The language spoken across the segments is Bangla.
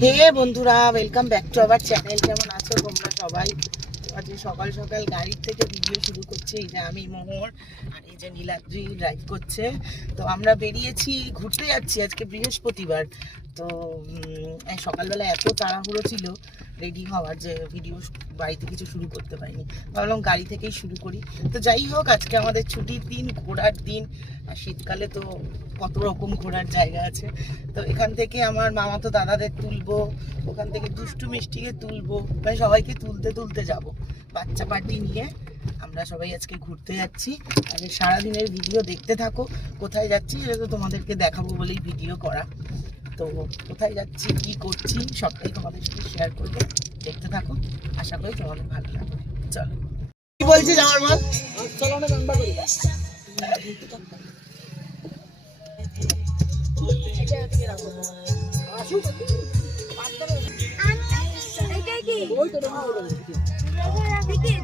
হে বন্ধুরা welcome back to our channel কেমন আছো তোমরা সবাই? আজকে সকাল সকাল গাড়ির থেকে ভিডিও শুরু করছি। এই যে আমি, মোহর, আর এই যে নীলাদ্রি ড্রাইভ করছে। তো আমরা বেরিয়েছি, ঘুরতে যাচ্ছি আজকে বৃহস্পতিবার। তো সকালবেলা এত তাড়াহুড়ো ছিল রেডি হওয়ার যে ভিডিও বাড়িতে কিছু শুরু করতে পারিনি। ভাবলাম গাড়ি থেকেই শুরু করি। তো যাই হোক, আজকে আমাদের ছুটির দিন, ঘোরার দিন। আর শীতকালে তো কত রকম ঘোরার জায়গা আছে। তো এখান থেকে আমার মামা তো দাদাদের তুলবো, ওখান থেকে দুষ্টু মিষ্টিকে তুলবো মানে সবাইকে তুলতে তুলতে যাব। বাচ্চা পার্টি নিয়ে আমরা সবাই আজকে ঘুরতে যাচ্ছি এই সারাদিনের ভিডিও দেখতে থাকো কোথায় যাচ্ছি এটা তো তোমাদেরকে দেখাবো বলেই ভিডিও করা তো কোথায় যাচ্ছি কি করছি সবটাই তোমাদের সাথে শেয়ার করব দেখতে থাকো আশা করি তোমাদের ভালো লাগবে চলো কি বলছিস আমার মা চলো না গানটা করি এটাই কি? ডিকি-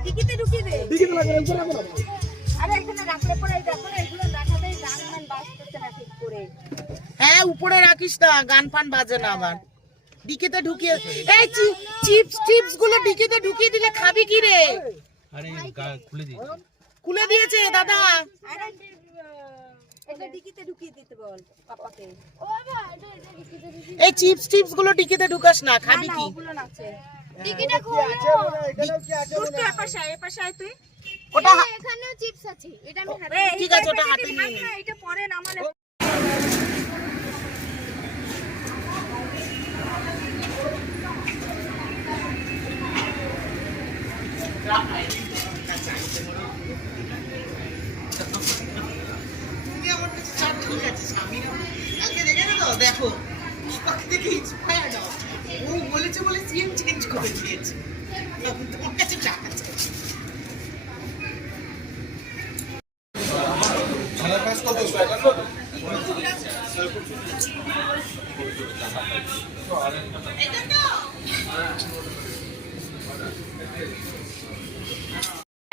ডিকিতে ঢুকিয়ে দে। আরে এখানে রাখলে পরে এই দেখো না, এগুলো রাখাতেই গান বাজতেছে না ঠিক করে। হ্যাঁ উপরে রাখিস না গান ফান বাজে না আবার। ডিকিতে ঢুকিয়ে এই চিপস চিপসগুলো ডিকিতে ঢুকিয়ে দিলে খাবি কি রে? আরে খুলে দিয়েছে। দাদা। আরে, এটা ডিকিতে ঢুকিয়ে দিতে বল পাপাকে। এই চিপস টিপসগুলো ডিকিতে ঢুকাস না না, খাবি কি? ওগুলো না আছে। টিকিটা খোলো দুষ্টু, এপাশে আয়, এপাশে আয় তুই। ওটা এখানেও চিপস আছে এটা আমি হাতে ঠিক আছে, ওটা হাতে নিয়ে না, এটা পরে নামালে তুমি আমার কাছে চার ঠিক আছে স্বামী। কালকে দেখে তো? দেখো। দেখে ইন্সপায়ার্ড বলেছে বলে সিএম চেঞ্জ করে দিয়েছে। তোমার কাছে টাকা চাইছি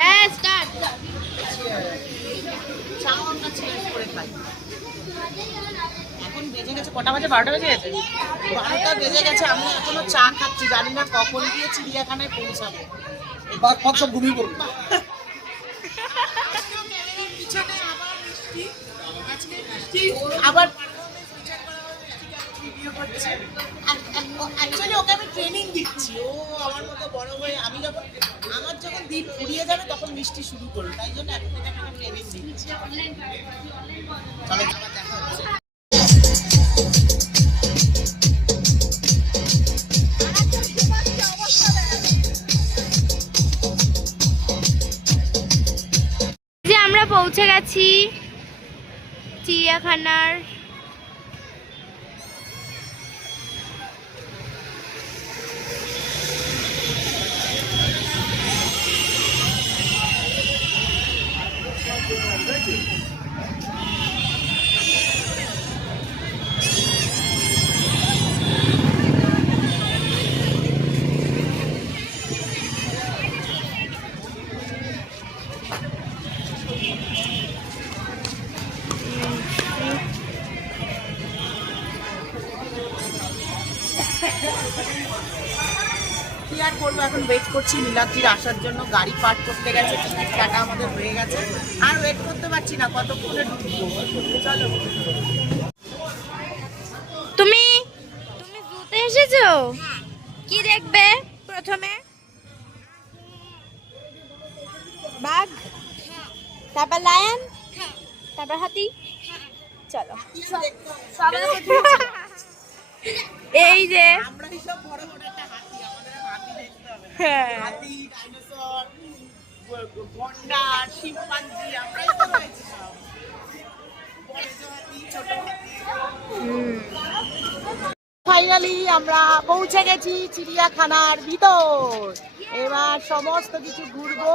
হ্যাঁ স্টার্ট চেঞ্জ করে এখন বেজে গেছে কটা বাজে? বারোটা বেজে গেছে? বারোটা বেজে গেছে আমি এখনও চা খাচ্ছি জানি না কখন গিয়ে চিড়িয়াখানায় পৌঁছাবো। বাদ বাদ সব ঘুমিয়ে পড়বে। আবার অ্যাকচুয়ালি ওকে আমি ট্রেনিং দিচ্ছি ও আমার মতো বড় হয়ে আমি যখন আমার যখন দিন ফুরিয়ে যাবে তখন মিষ্টি শুরু করবে তাই জন্য এখন থেকে আমি ট্রেনিং দিচ্ছি। চলো আবার দেখা হচ্ছে। গেছি চিড়িয়াখানার করছি নীলাদ্রির আসার জন্য গাড়ি পার্ক করতে গেছে টিকিট কাটা আমাদের হয়ে গেছে। আর ওয়েট করতে পারছি না কতক্ষণে ঢুকবো? চলো। তুমি তুমি জুতে এসেছ? কি দেখবে প্রথমে? বাঘ? তারপর লায়ন তারপর হাতি? চলো। এই যে। আমরাই হাতি ডাইনোসর গন্ডার শিম্পাঞ্জি আমরাই তো রয়েছি সব বড় যে হাতি ছোট হাতি। ফাইনালি আমরা পৌঁছে গেছি চিড়িয়াখানার ভিতর। এবার সমস্ত কিছু ঘুরবো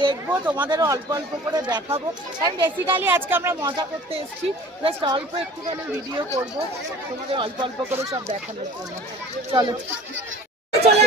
দেখব তোমাদেরও অল্প অল্প করে দেখাবো। কারণ বেসিক্যালি আজকে আমরা মজা করতে এসেছি। জাস্ট অল্প একটুখানি ভিডিও করব। তোমাদের অল্প অল্প করে সব দেখানোর জন্য। চলো। চলে।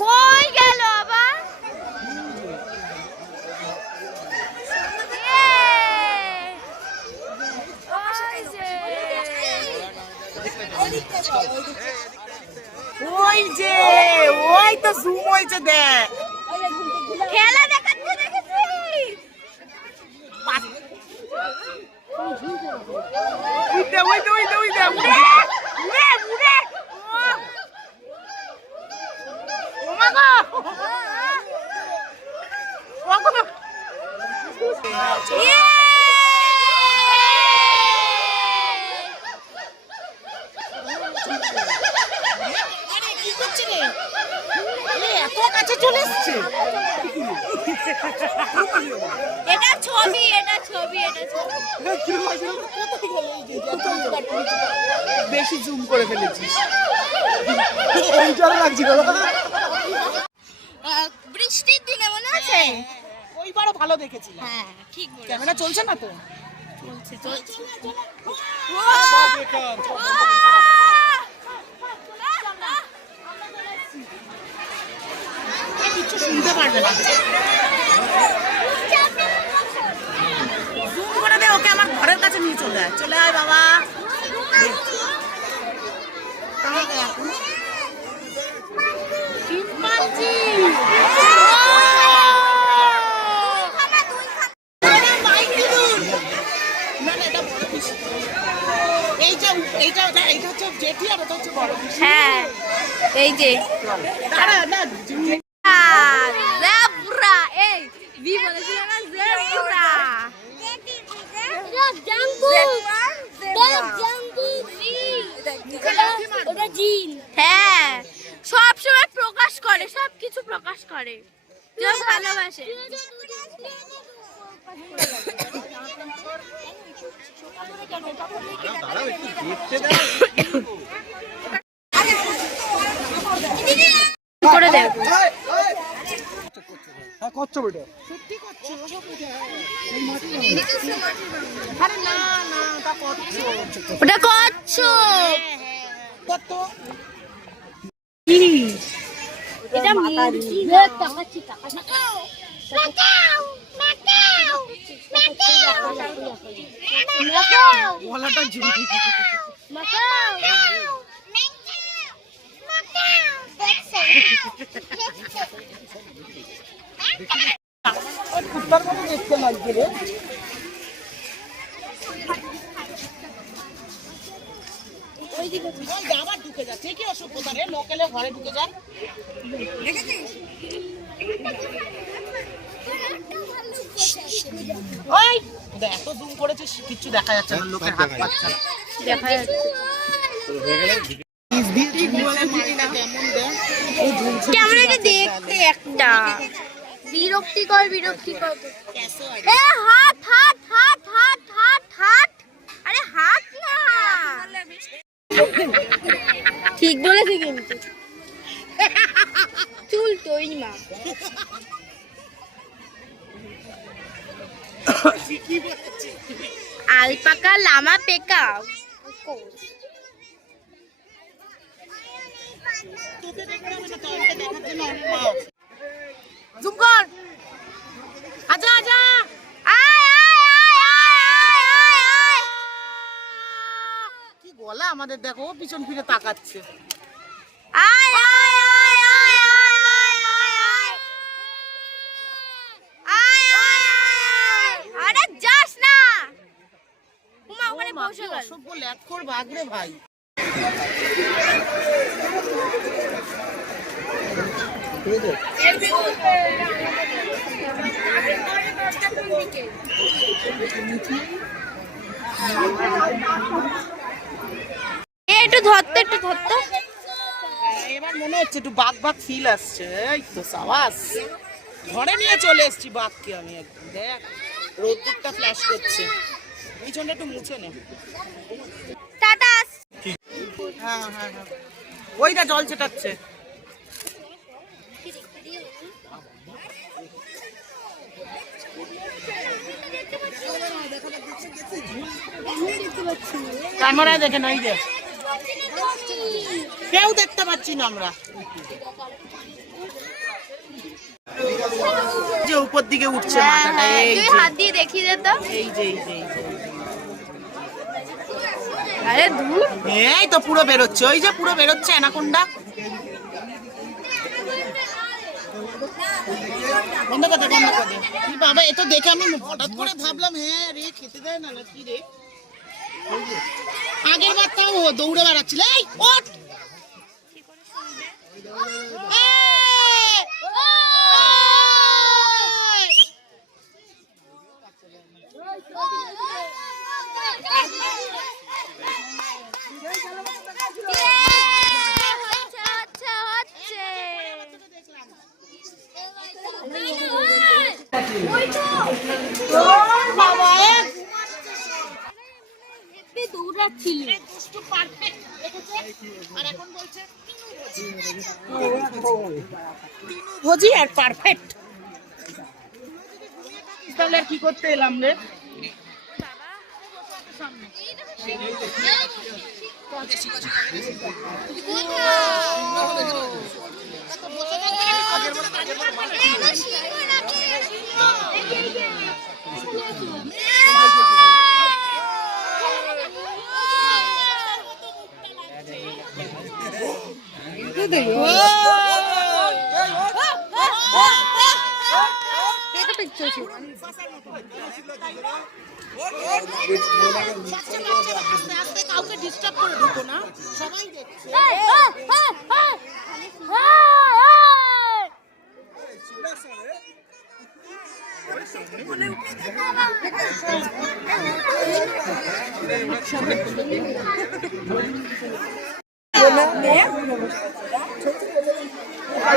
কই গেল আবার? ইয়ে! ওই যে, ওই তো জুম হয়েছে, দেখ। খেলা দেখাচ্ছে দেখেছি। ওই দে ওই দে ওই দে ওই দে। এত কাছে চলে এসেছে এটা ছবি এটা ছবি এটা ছবি বেশি জুম করে ফেলেছিস। আহ, ভালো দেখেছিলাম হ্যাঁ ঠিক বলে ক্যামেরা চলছে না তো? চলছে চলছে কিছু শুনতে পারবে না জুম করে দে ওকে আমার ঘরের কাছে নিয়ে চলে আয়। চলে আয় বাবা। চিম্পাঞ্জি না না এটা বড় পিস এই যে এইটা ওটা এইটা হচ্ছে জেঠি আর ওটা হচ্ছে বড় পিস হ্যাঁ এই যে। জেব্রা এই বি বলেছিল না জেব্রা। হ্যাঁ সব সময় প্রকাশ করে সব কিছু প্রকাশ করে। ভালোবাসে। করে কচ্ছপ এটা সত্যি কচ্ছপ আরে না না তা কচ্ছপ ওটা কচ্ছপ হ্যাঁ, হ্যাঁ, হ্যাঁ। কত? এটা মুরগি তাকাচ্ছি তাকাচ্ছি বাঁচাও বাঁচাও বাঁচাও গলাটা ঝিমকি বাঁচাও That's it. কুত্তার দেখতে লাগছে রে আবার ঢুকে যাচ্ছে কি অসভ্যতা রে লোক এলে ঘরে ঢুকে যায় ওই এত জুম করেছিস কিচ্ছু দেখা যাচ্ছে না লোকের হাত পাচ্ছে দেখা যাচ্ছে কেমন এটা দেখতে একটা। বিরক্তিকর বিরক্তিকর। এ হাত হাত হাত হাত হাত হাত। আরে হাত না। ঠিক বলেছে কিন্তু। চুল তৈরি মা। আলপাকা লামা পেকা। জুম কর আজা আজা কি গলা আমাদের দেখো পিছন ফিরে তাকাচ্ছে অসভ্য ল্যাট করব আগরে ভাই একটু ধরতে একটু ধরতে এবার মনে হচ্ছে একটু বাঘ বাঘ ফিল আসছে। এই তো সাবাস। ঘরে নিয়ে চলে এসেছি বাঘকে আমি একদম। দেখ রোদ্দুরটা ফ্ল্যাশ করছে। পিছনটা একটু মুছে নে। টাটা। হ্যাঁ হ্যাঁ হ্যাঁ। ওইটা জল ছেটাচ্ছে। ক্যামেরায় দেখে নাই যে। কেউ দেখতে পাচ্ছি না আমরা। যে উপর দিকে উঠছে মাথাটা এই যে। হাত দিয়ে দেখিয়ে দে তো। এই যে এই যে এই যে। আরে দূর এই তো পুরো বেরোচ্ছে ওই যে পুরো বেরোচ্ছে অ্যানাকোন্ডা। বন্ধ করে বন্ধ করে বাবা এ তো দেখে আমি হঠাৎ করে ভাবলাম হ্যাঁ রে খেতে দেয় না না কি রে? আগের বার তাও দৌড়ে বেড়াচ্ছিল। এই ওঠ এই! এই! হচ্ছে হচ্ছে হচ্ছে বাবা এ দৌড়াচ্ছিল দুষ্টু perfect দেখেছে? আর এখন বলছে ভোজি আর পারফেক্ট তাহলে আর কি করতে এলাম রে?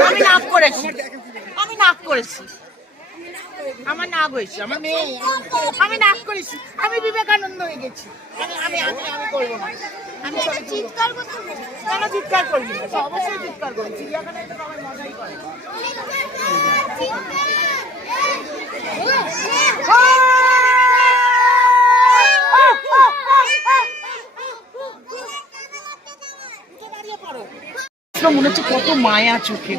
আমি নাক করেছি। আমি নাক করেছি। আমার নাগ হয়েছে আমার মেয়ে আমি নাগ করেছি আমি বিবেকানন্দ হয়ে গেছি। আমি আমি আমি আমি করব না। আমি চিৎকার করতে কেন চিৎকার করবি না? অবশ্যই চিৎকার করবি। চিড়িয়াখানায় তো সবাই মজাই করে। মনে হচ্ছে কত মায়া চোখে।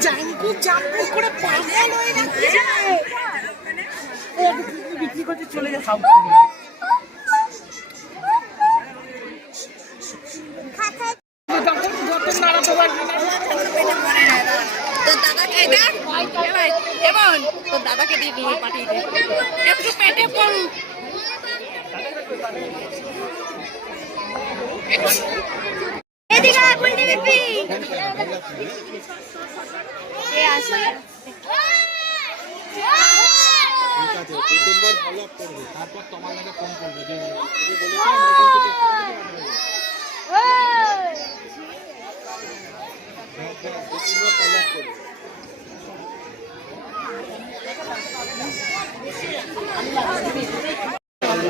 জাঙ্কু জাম্পু করে পাগল হয়ে যাচ্ছে বিক্রি- করতে চলে তোর দাদাকে দিয়ে পাঠিয়ে দে তারপর তোমার লাগে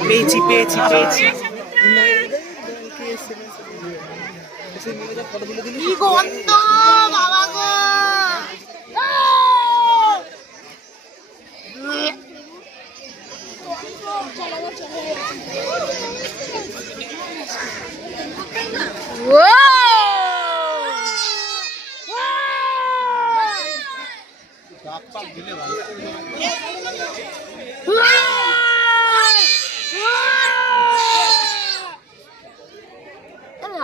পেয়েছি। পেয়েছি পেয়েছি কি গন্ধ বাবা গো! ডাক পাক দিলে ভালো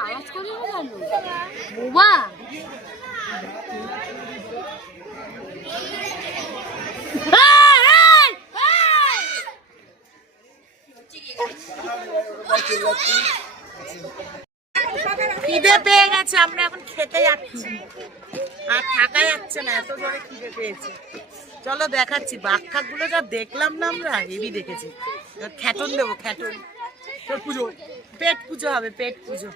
আওয়াজ করি না কেন বোবা খিদে পেয়ে গেছে আমরা এখন খেতে যাচ্ছি। আর থাকা যাচ্ছে না এত জোরে খিদে পেয়েছে। চলো দেখাচ্ছি বাঘগুলো যা দেখলাম না আমরা হেভি দেখেছি। খ্যাটন দেবো খ্যাটন পুজো। পেট পুজো হবে পেট পুজো।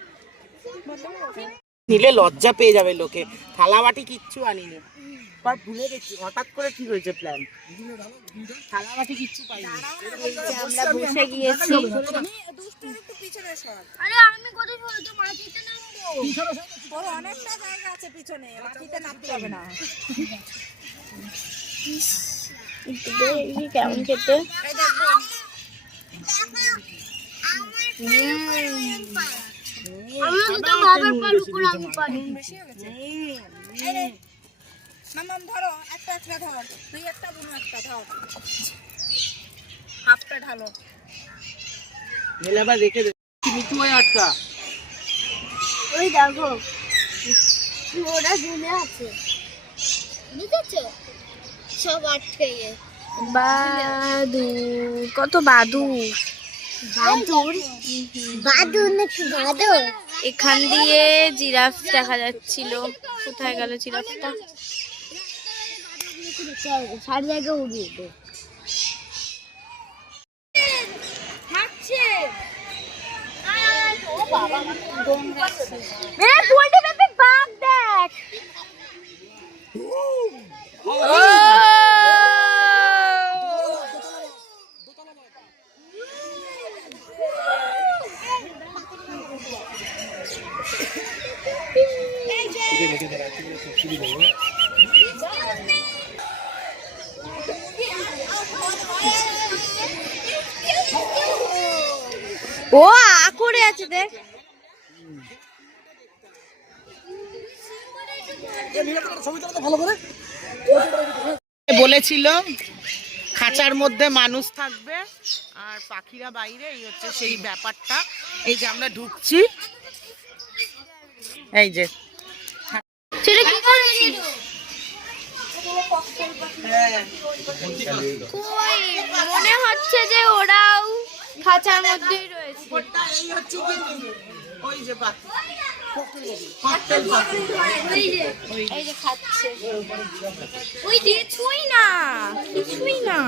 নিলে লজ্জা পেয়ে যাবে লোকে। থালা বাটি কিচ্ছু আনিনি। আর ভুলে গেছি। হঠাৎ করে কি হয়েছে প্ল্যান থালা কিচ্ছু পাইনি। আমরা বসে গিয়েছি। আরে আমি কোথায় বলতো মাটিতে নামবো। ওর অনেকটা জায়গা আছে পিছনে। মাটিতে নামতে হবে না। কেমন খেতে। আমি তো বাবার পালু করে আমি পারি। মামাম ধরো একটা একটা ধর তুই একটা বুনু একটা ধর। হাফটা ঢালো। আবার রেখে দে নিচু হয়ে আটকা। ওই দেখো ওরা ঝুলে আছে। বুঝেছ? সব আটকে বাদু কত বাদু বাদুর বাদুর নাকি বাদুর এখান দিয়ে জিরাফ দেখা যাচ্ছিল। কোথায় গেল জিরাফটা? সারি জায়গায় দেখ ও আ করে আছে দেখ বলেছিল খাঁচার মধ্যে মানুষ থাকবে আর পাখিরা বাইরে এই হচ্ছে সেই ব্যাপারটা। এই যে আমরা ঢুকছি। এই যে। মনে হচ্ছে যে ওরাও খাঁচার মধ্যেই রয়েছে। ওই যে এই যে। খাচ্ছে। ওই কিছুই না। কিছুই না?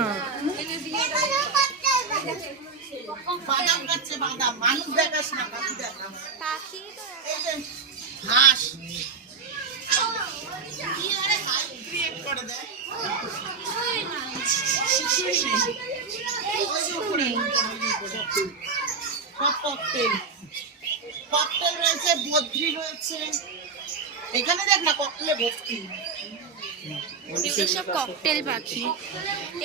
বাদাম খাচ্ছে বাদাম। মানুষ দেখাস না পাখি দেখা পাখি তো এই ককটেল রয়েছে বদ্রি রয়েছে। এখানে দেখ না ককটেলে ভর্তি। সব ককটেল পাখি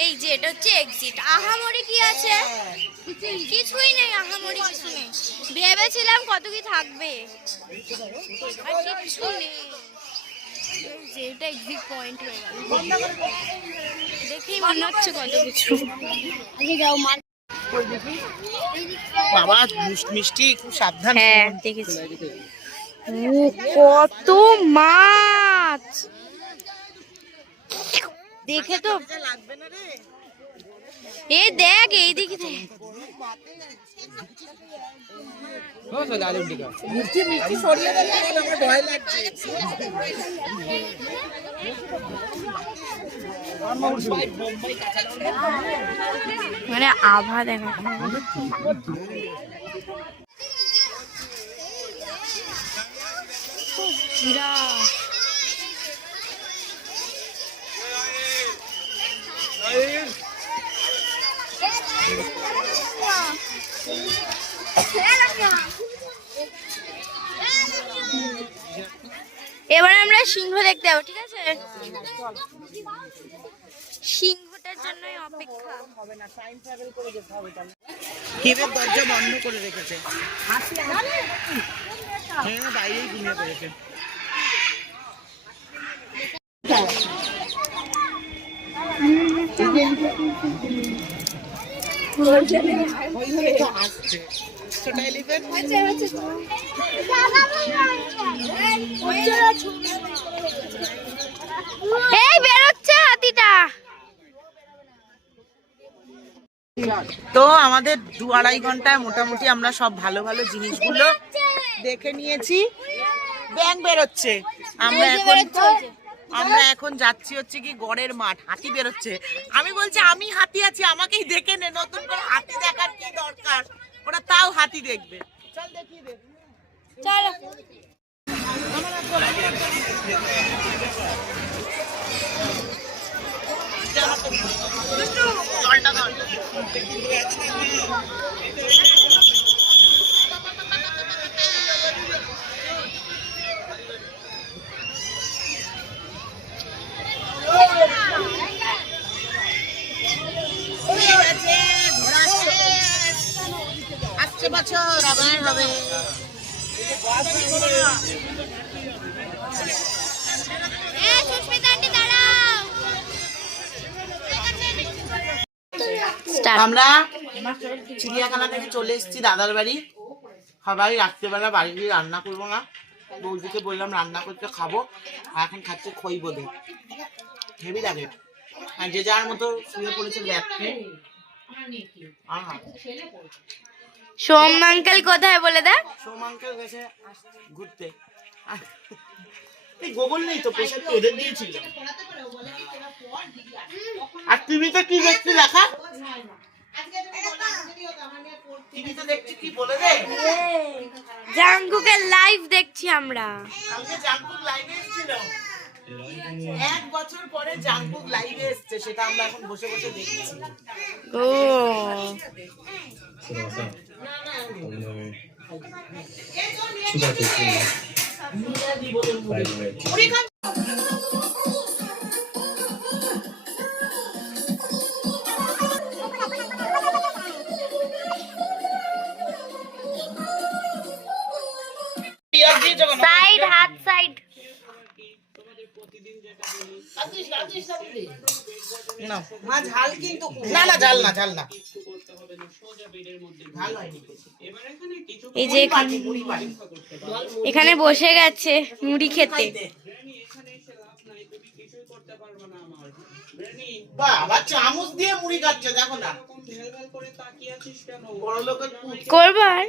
এই যে এটা হচ্ছে এক্সিট আহামরি কি আছে? কিছুই নেই আহামরি কিছু নেই। ভেবেছিলাম কত কি থাকবে। আর কিছু নেই। এই যে এক্সিট পয়েন্ট হয়ে গেল। দেখেই মনে হচ্ছে কত কিছু। আগে যাও মার বাবা মিষ্ট- খুব সাবধান হ্যাঁ দেখেছি। কত মাছ! দেখে তো লাগবে না রে। এই দেখ ভয় লাগছে মানে আভা দেখা জিরাফ এবার আমরা সিংহ দেখতে যাব, ঠিক আছে? সিংহটার জন্যই অপেক্ষা। হবে না টাইম ট্রাভেল করে যেতে হবে দরজা বন্ধ করে রেখেছে। হ্যাঁ বাইরেই ঘুমিয়ে পড়েছে। ছোট এলিফ্যান্ট এই বেরোচ্ছে হাতিটা। তো আমাদের দু আড়াই ঘন্টায় মোটামুটি আমরা সব ভালো ভালো জিনিসগুলো দেখে নিয়েছি। ব্যাং বেরোচ্ছে। আমরা এখন আমরা এখন যাচ্ছি হচ্ছে কি গড়ের মাঠ হাতি বেরোচ্ছে। আমি বলছি আমি হাতি আছি আমাকেই দেখে নে নতুন করে হাতি দেখার কি দরকার? ওরা তাও হাতি দেখবে। চল দেখিয়ে দে চলো। জলটা ধর ঠিক আছে, ঘোরা শেষ। আসছে বছর আবার হবে এ সুস্মিতা আন্টি দাঁড়াও আমরা চিড়িয়াখানা থেকে চলে এসেছি দাদার বাড়ি। সবাই রাত্রেবেলা বাড়ি গিয়ে রান্না করব না। বৌদিকে বললাম রান্না করতে খাব আর এখন খাচ্ছে খই বোধে হেভি লাগে। আর যে যার মতো শুয়ে পড়েছে আহা। সোম আঙ্কেল কোথায় বলে দে সোমাঙ্কেল গেছে ঘুরতে। এই নেই তো প্রেশার ওদের দিয়েছিল আর টিভিতে কি দেখছি দেখা? টিভিতে দেখছি কি বলে দে জাঙ্কুকের লাইভ দেখছি আমরা। কালকে জাঙ্কুক লাইভে এসেছিল। এক বছর পরে জাঙ্কুক লাইভে এসছে সেটা আমরা এখন বসে বসে দেখছি। ও। সাইড হাত সাইড না। ঝাল কিন্তু না না ঝাল না ঝাল না। ঝাল হয়নি। এই যে এখানে মুড়ি বাড়ি এখানে বসে গেছে মুড়ি খেতে। বাবা চামচ দিয়ে মুড়ি খাচ্ছে দেখো না। করবার